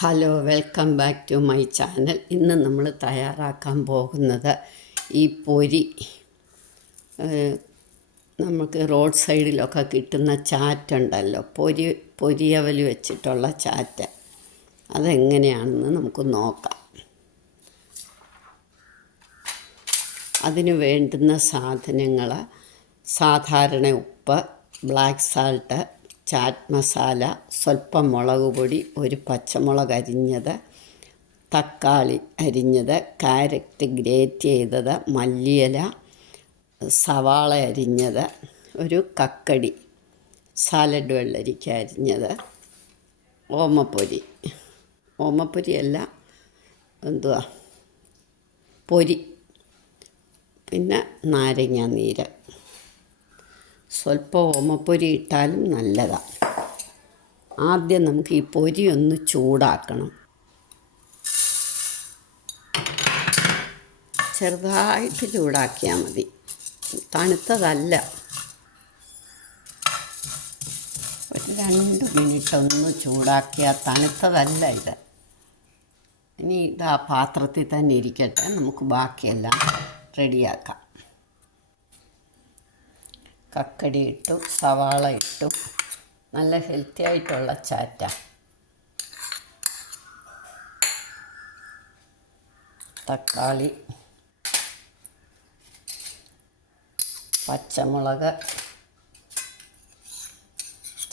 Hello, welcome back to my channel. ഇന്ന് നമ്മൾ തയ്യാറാക്കാൻ പോകുന്നത് ഈ പൊരി. നമുക്ക് റോഡ് സൈഡിലൊക്കെ കിട്ടുന്ന ചാറ്റുണ്ടല്ലോ, പൊരിയവൽ വെച്ചിട്ടുള്ള ചാറ്റ്. അതെങ്ങനെയാണെന്ന് നമുക്ക് നോക്കാം. അതിന് വേണ്ടുന്ന സാധനങ്ങൾ: സാധാരണ ഉപ്പ്, ബ്ലാക്ക് സാൾട്ട്, ചാറ്റ് മസാല, സ്വല്പം മുളക് പൊടി, ഒരു പച്ചമുളക് അരിഞ്ഞത്, തക്കാളി അരിഞ്ഞത്, കാരറ്റ് ഗ്രേറ്റ് ചെയ്തത്, മല്ലിയില, സവാള അരിഞ്ഞത്, ഒരു കക്കടി, സാലഡ് വെള്ളരിക്ക അരിഞ്ഞത്, ഓമപ്പൊരിയല്ല, പൊരി, പിന്നെ നാരങ്ങ നീര്. സ്വല്പം ഓമപ്പൊരി ഇട്ടാലും നല്ലതാണ്. ആദ്യം നമുക്ക് ഈ പൊരി ഒന്ന് ചൂടാക്കണം. ചെറുതായിട്ട് ചൂടാക്കിയാൽ മതി, തണുത്തതല്ല. ഒരു 2 മിനിറ്റ് ഒന്ന് ചൂടാക്കിയാൽ തണുത്തതല്ല ഇത്. ഇനി ഇത് ആ പാത്രത്തിൽ തന്നെ ഇരിക്കട്ടെ, നമുക്ക് ബാക്കിയെല്ലാം റെഡിയാക്കാം. കക്കടി ഇട്ടു, സവാള ഇട്ടു. നല്ല ഹെൽത്തി ആയിട്ടുള്ള ചാറ്റാണ്. തക്കാളി, പച്ചമുളക്,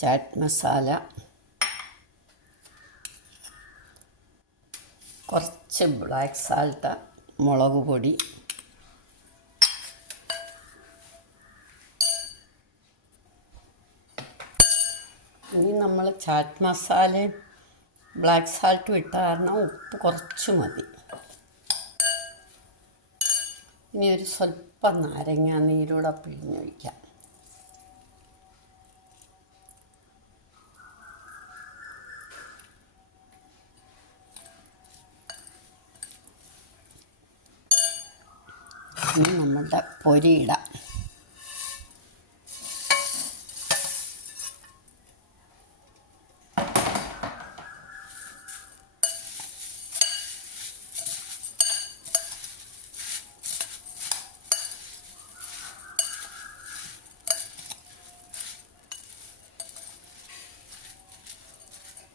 ചാറ്റ് മസാല, കുറച്ച് ബ്ലാക്ക് സാൾട്ട്, മുളക് പൊടി, ഇനി നമ്മൾ ചാറ്റ് മസാലയും ബ്ലാക്ക് സാൾട്ടും ഇട്ട കാരണം ഉപ്പ് കുറച്ച് മതി. ഇനി ഒരു സ്വല്പം നാരങ്ങ നീരൂടെ പിഴിഞ്ഞൊഴിക്കാം. ഇനി നമ്മളുടെ പൊരിയിടാം.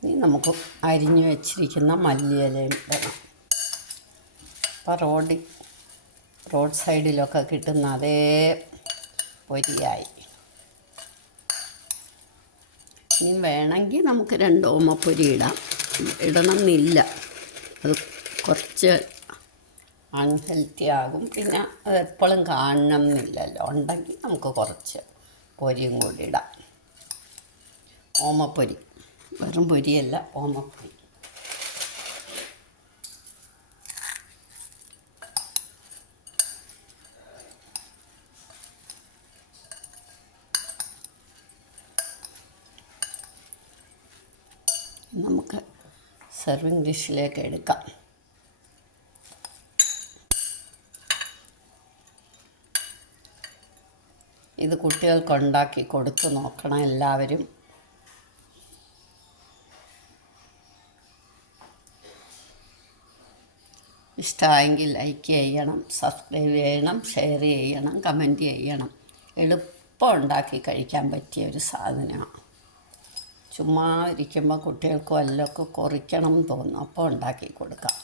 ഇനി നമുക്ക് അരിഞ്ഞു വെച്ചിരിക്കുന്ന മല്ലിയിലയും ഇടണം. അപ്പോൾ റോഡ് സൈഡിലൊക്കെ കിട്ടുന്ന അതേ പൊരിയായി. ഇനി വേണമെങ്കിൽ നമുക്ക് 2 ഓമപ്പൊരി ഇടണമെന്നില്ല. അത് കുറച്ച് അൺഹെൽത്തി ആകും. പിന്നെ അത് എപ്പോഴും കാണണം എന്നില്ലല്ലോ. ഉണ്ടെങ്കിൽ നമുക്ക് കുറച്ച് പൊരിയും കൂടി ഇടാം. ഓമപ്പൊരി, വെറും പൊരിയല്ല, ഓമപ്പൊരി. നമുക്ക് സെർവിങ് ഡിഷിലേക്ക് എടുക്കാം. ഇത് കുട്ടികൾക്ക് ഉണ്ടാക്കി കൊടുത്ത് നോക്കണം എല്ലാവരും. ഇഷ്ടമായെങ്കിൽ ലൈക്ക് ചെയ്യണം, സബ്സ്ക്രൈബ് ചെയ്യണം, ഷെയർ ചെയ്യണം, കമൻറ്റ് ചെയ്യണം. എളുപ്പം ഉണ്ടാക്കി കഴിക്കാൻ പറ്റിയ ഒരു സാധനമാണ്. ചുമ്മാ ഇരിക്കുമ്പോൾ കുട്ടികൾക്ക് വല്ലതൊക്കെ കുറിക്കണം എന്ന് തോന്നും, അപ്പോൾ ഉണ്ടാക്കി കൊടുക്കാം.